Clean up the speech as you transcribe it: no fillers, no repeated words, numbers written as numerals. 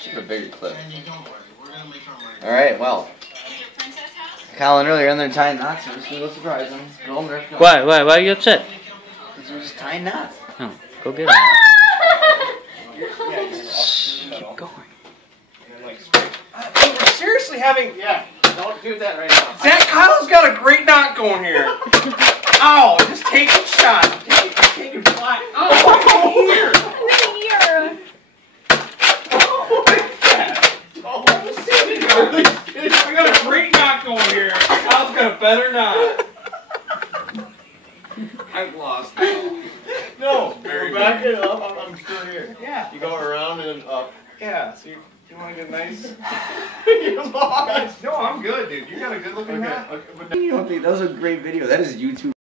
Should have a bigger clip. Alright, well. Colin earlier, and they're tying knots, so we're just gonna go surprise them. Why are you upset? Because we're just tying knots. Oh, go get them. Keep going. We're seriously having... Yeah, don't do that right now. Zack, Kyle's got a great knot going here. Ow, just take a shot. Take it flat. Oh, here. I got a great knot going here. Kyle's got a better knot. I've lost now. No, We're back it up. I'm still here. Yeah. You go around and then up. Yeah, so you want to get nice? You lost. No, I'm good, dude. You got a good looking knot. You don't think that was a great video? That is YouTube.